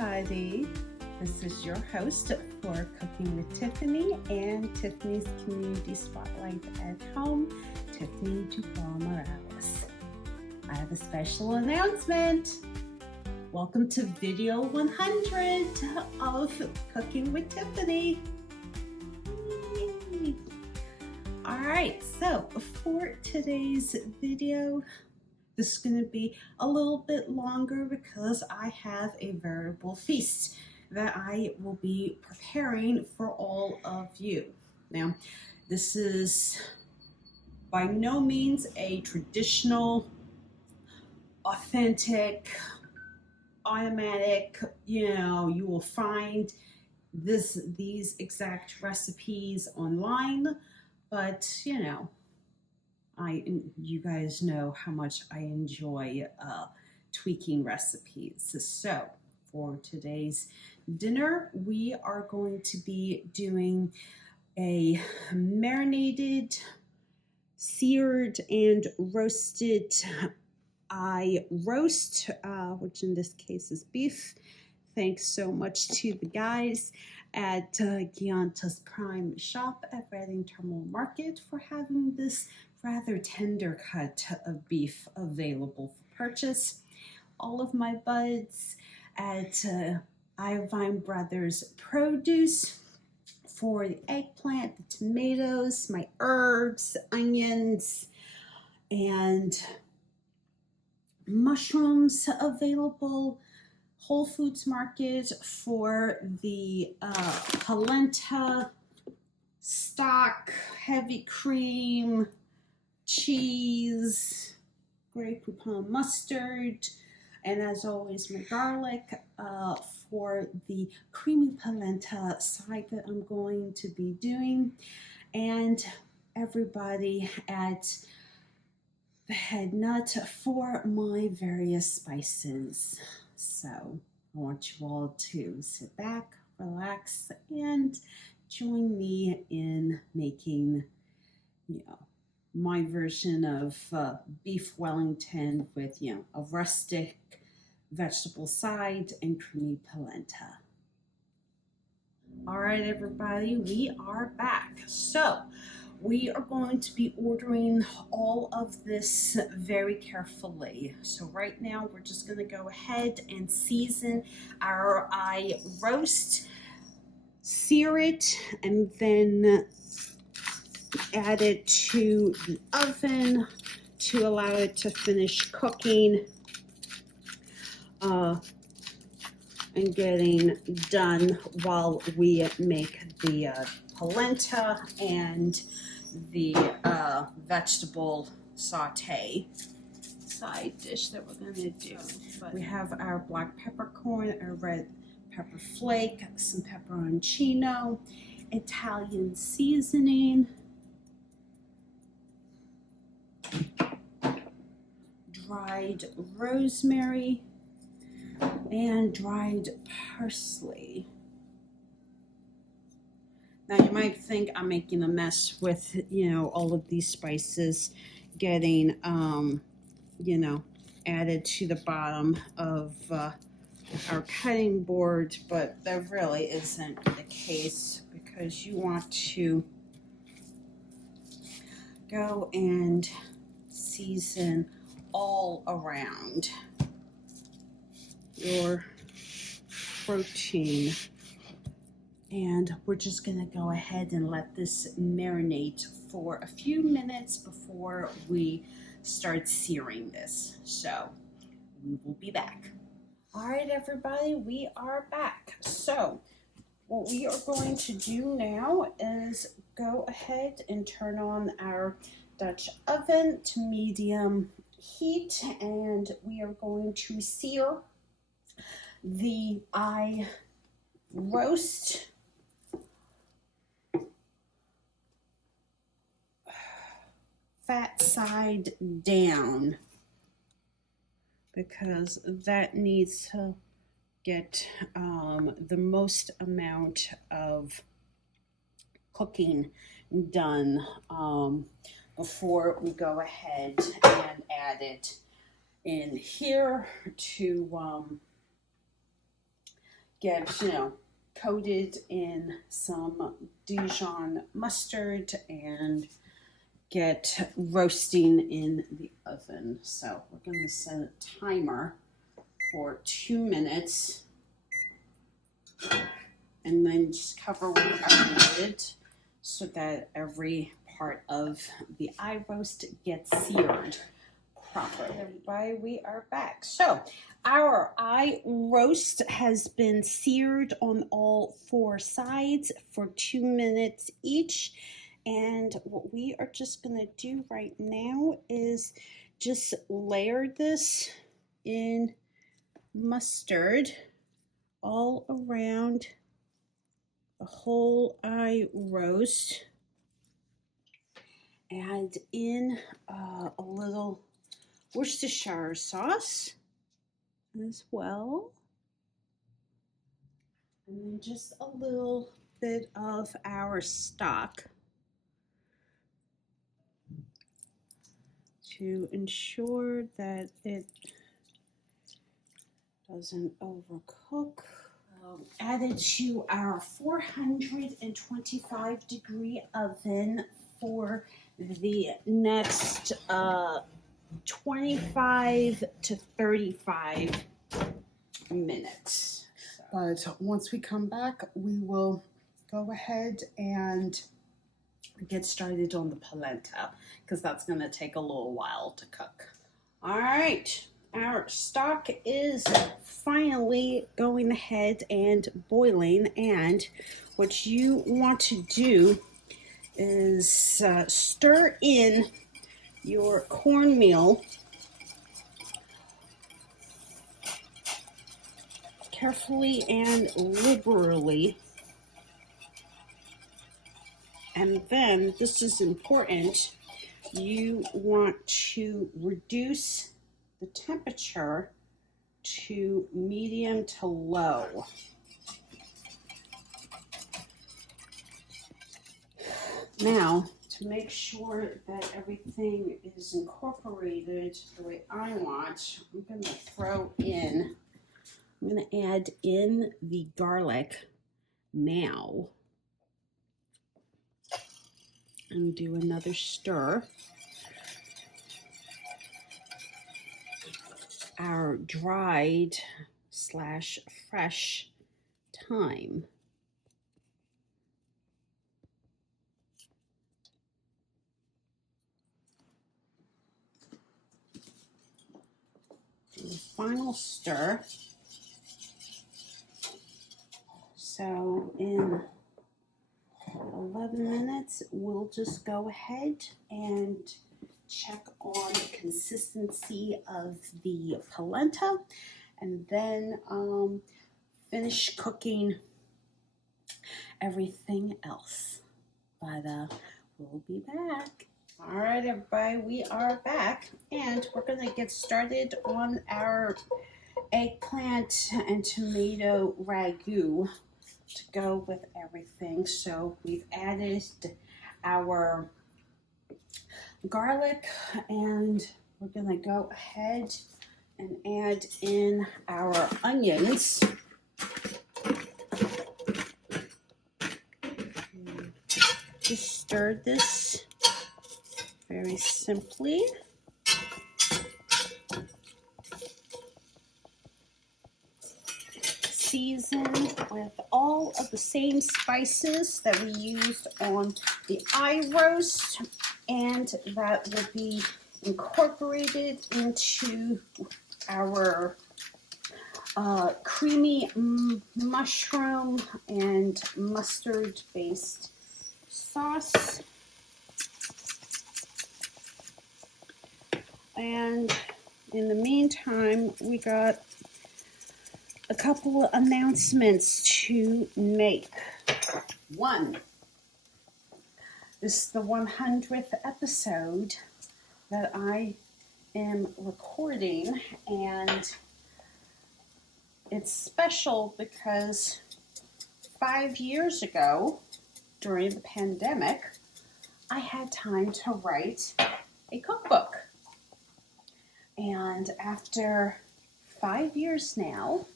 everybody. This is your host for Cooking with Tiffany and Tiffany's Community Spotlight at Home, Tiffany DuBois-Morales. I have a special announcement. Welcome to video 100 of Cooking with Tiffany. Yay. All right, so for today's video, this is going to be a little bit longer because I have a veritable feast that I will be preparing for all of you. Now, this is by no means a traditional, authentic, automatic, you will find these exact recipes online, but you guys know how much I enjoy tweaking recipes. So for today's dinner, we are going to be doing a marinated, seared, and roasted roast, which in this case is beef. Thanks so much to the guys at Gianta's Prime Shop at Reading Terminal Market for having this rather tender cut of beef available for purchase. All of my buds at Iovine Brothers Produce for the eggplant, the tomatoes, my herbs, onions, and mushrooms available. Whole Foods Market for the polenta, stock, heavy cream, cheese, Grey Poupon mustard, and as always my garlic for the creamy polenta side that I'm going to be doing, and everybody at the head nut for my various spices. So I want you all to sit back, relax, and join me in making, my version of beef Wellington with, a rustic vegetable side and creamy polenta. All right, everybody, we are back. So we are going to be ordering all of this very carefully. So right now we're just going to go ahead and season our roast, sear it, and then add it to the oven to allow it to finish cooking and getting done while we make the polenta and the vegetable saute side dish that we're going to do. But we have our black peppercorn, our red pepper flake, some pepperoncino, Italian seasoning, dried rosemary, and dried parsley. Now you might think I'm making a mess with, all of these spices getting, added to the bottom of our cutting board, but that really isn't the case because you want to go and season all around your protein. And we're just gonna go ahead and let this marinate for a few minutes before we start searing this. So we will be back. All right, everybody, we are back. So what we are going to do now is go ahead and turn on our Dutch oven to medium heat, and we are going to sear the roast fat side down because that needs to get the most amount of cooking done before we go ahead and add it in here to get, coated in some Dijon mustard and get roasting in the oven. So we're going to set a timer for 2 minutes and then just cover with our lid so that every part of the eye roast gets seared properly. Everybody, we are back. So our eye roast has been seared on all 4 sides for 2 minutes each. And what we are just going to do right now is just layer this in mustard all around the whole eye roast. Add in a little Worcestershire sauce as well. And then just a little bit of our stock to ensure that it doesn't overcook. Added to our 425 degree oven for the next 25 to 35 minutes. But once we come back, we will go ahead and get started on the polenta because that's going to take a little while to cook. All right, our stock is finally going ahead and boiling, and what you want to do is stir in your cornmeal carefully and liberally. And then, this is important, you want to reduce the temperature to medium to low. Now, to make sure that everything is incorporated the way I want, I'm going to add in the garlic now. And do another stir. Our dried / fresh thyme. Do the final stir. So in 11 minutes, we'll just go ahead and check on the consistency of the polenta and then finish cooking everything else. But we'll be back. All right, everybody, we are back and we're going to get started on our eggplant and tomato ragu to go with everything. So we've added our garlic and we're gonna go ahead and add in our onions. Just stir this very simply. Season with all of the same spices that we used on the eye roast, and that will be incorporated into our creamy mushroom and mustard based sauce. And in the meantime, we got a couple of announcements to make. One, this is the 100th episode that I am recording, and it's special because 5 years ago, during the pandemic, I had time to write a cookbook. And after 5 years now,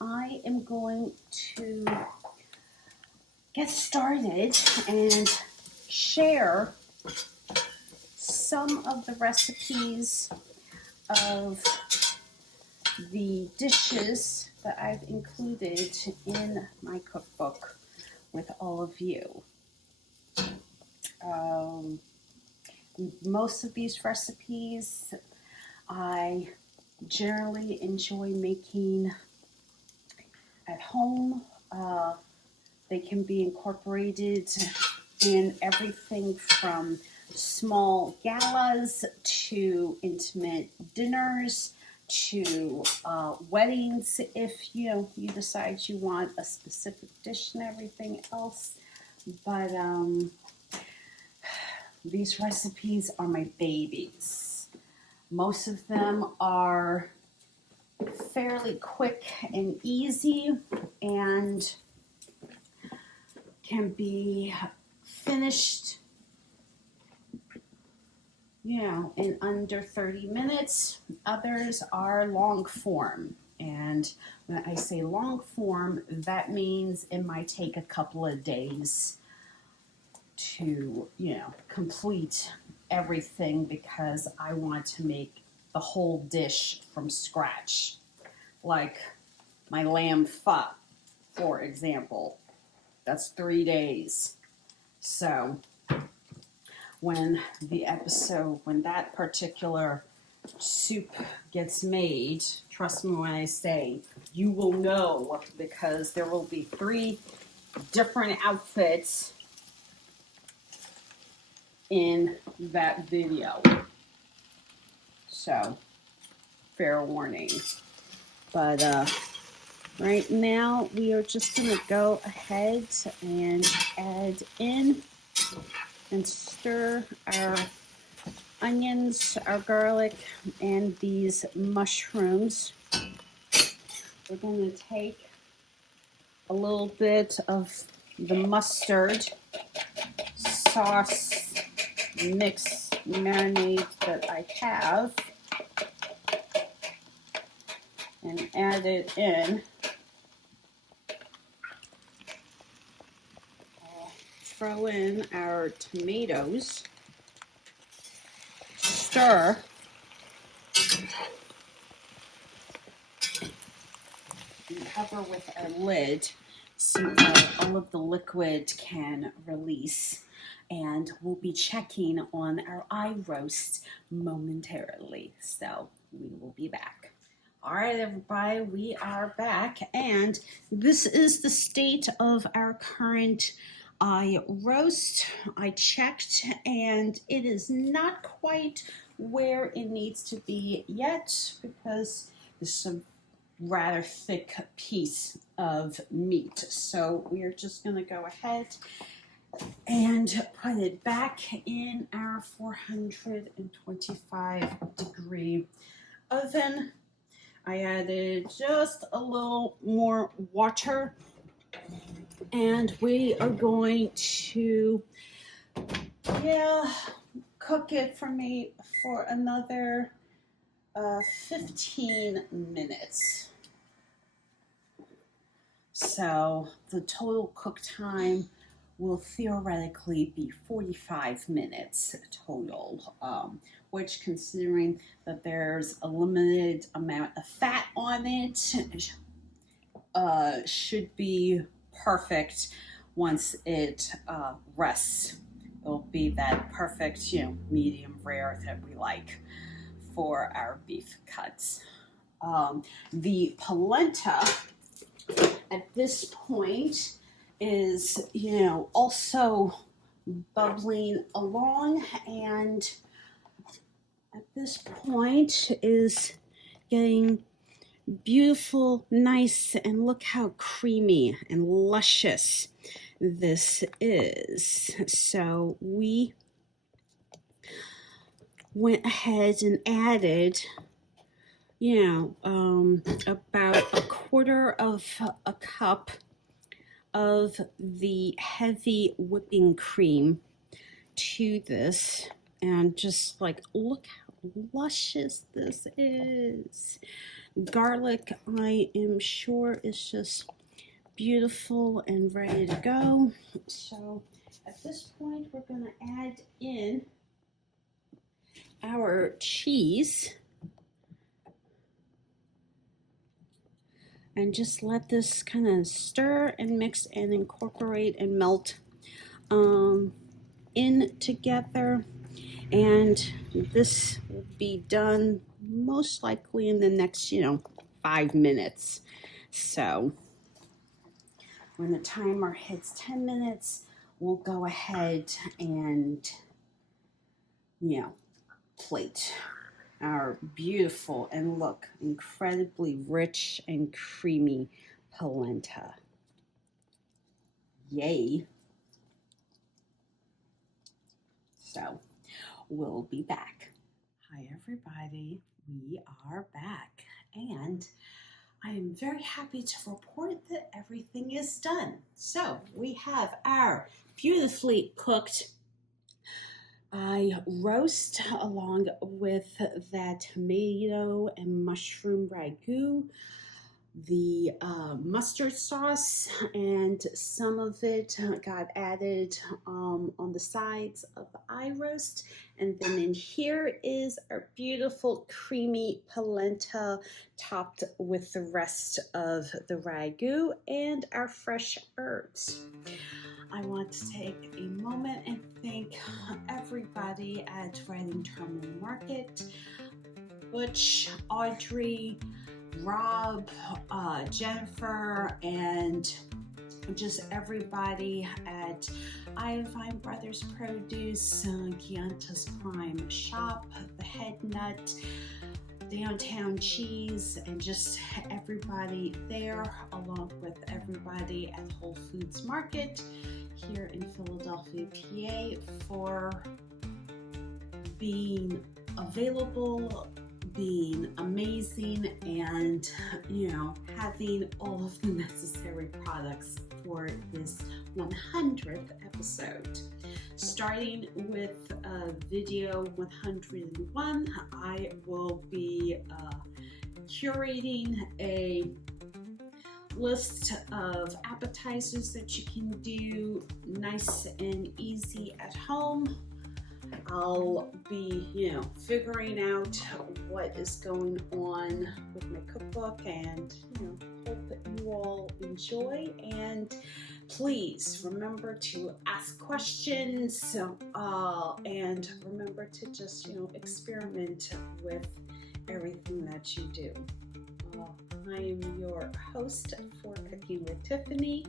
I am going to get started and share some of the recipes of the dishes that I've included in my cookbook with all of you. Most of these recipes I generally enjoy making at home. They can be incorporated in everything from small galas to intimate dinners to weddings if you decide you want a specific dish and everything else. But these recipes are my babies. Most of them are fairly quick and easy and can be finished, in under 30 minutes. Others are long form. And when I say long form, that means it might take a couple of days to, complete everything because I want to make the whole dish from scratch. Like my lamb pho, for example. That's 3 days. So when that particular soup gets made, trust me when I say, you will know because there will be 3 different outfits in that video. So, fair warning. But right now, we are just going to go ahead and add in and stir our onions, our garlic, and these mushrooms. We're going to take a little bit of the mustard sauce mix marinade that I have and add it in. Throw in our tomatoes, stir, and cover with our lid so that all of the liquid can release. And we'll be checking on our eye roast momentarily. So we will be back. All right, everybody, we are back. And this is the state of our current eye roast. I checked and it is not quite where it needs to be yet because this is a rather thick piece of meat. So we are just going to go ahead and put it back in our 425 degree oven. I added just a little more water and we are going to cook it for me for another 15 minutes. So the total cook time will theoretically be 45 minutes total, which, considering that there's a limited amount of fat on it, should be perfect once it rests. It'll be that perfect, medium rare that we like for our beef cuts. The polenta at this point is, also bubbling along, and at this point is getting beautiful, nice, and look how creamy and luscious this is. So we went ahead and added, about a quarter of a cup of the heavy whipping cream to this, and just like look how luscious this is. Garlic, I am sure, is just beautiful and ready to go. So at this point, we're going to add in our cheese and just let this kind of stir and mix and incorporate and melt in together. And this will be done most likely in the next 5 minutes. So when the timer hits 10 minutes, we'll go ahead and plate our beautiful and look incredibly rich and creamy polenta. Yay. So we'll be back. Hi everybody, we are back, and I am very happy to report that everything is done. So we have our beautifully cooked roast along with that tomato and mushroom ragu, the mustard sauce, and some of it got added on the sides of the roast. And then in here is our beautiful creamy polenta topped with the rest of the ragu and our fresh herbs. I want to take a moment and thank everybody at Reading Terminal Market, Butch, Audrey, Rob, Jennifer, and just everybody at Iodine Brothers Produce, Chianta's Prime Shop, The Head Nut, Downtown Cheese, and just everybody there, along with everybody at Whole Foods Market here in Philadelphia, PA, for being available, being amazing, and having all of the necessary products for this 100th episode. Starting with video 101, I will be curating a list of appetizers that you can do nice and easy at home. I'll be, figuring out what is going on with my cookbook, and, hope that you all enjoy. And please remember to ask questions, and remember to just, experiment with everything that you do. I am your host for Cooking with Tiffany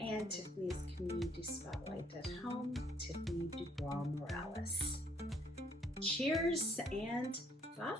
and Tiffany's Community Spotlight at Home, Tiffany DuBois-Morales. Cheers and bye!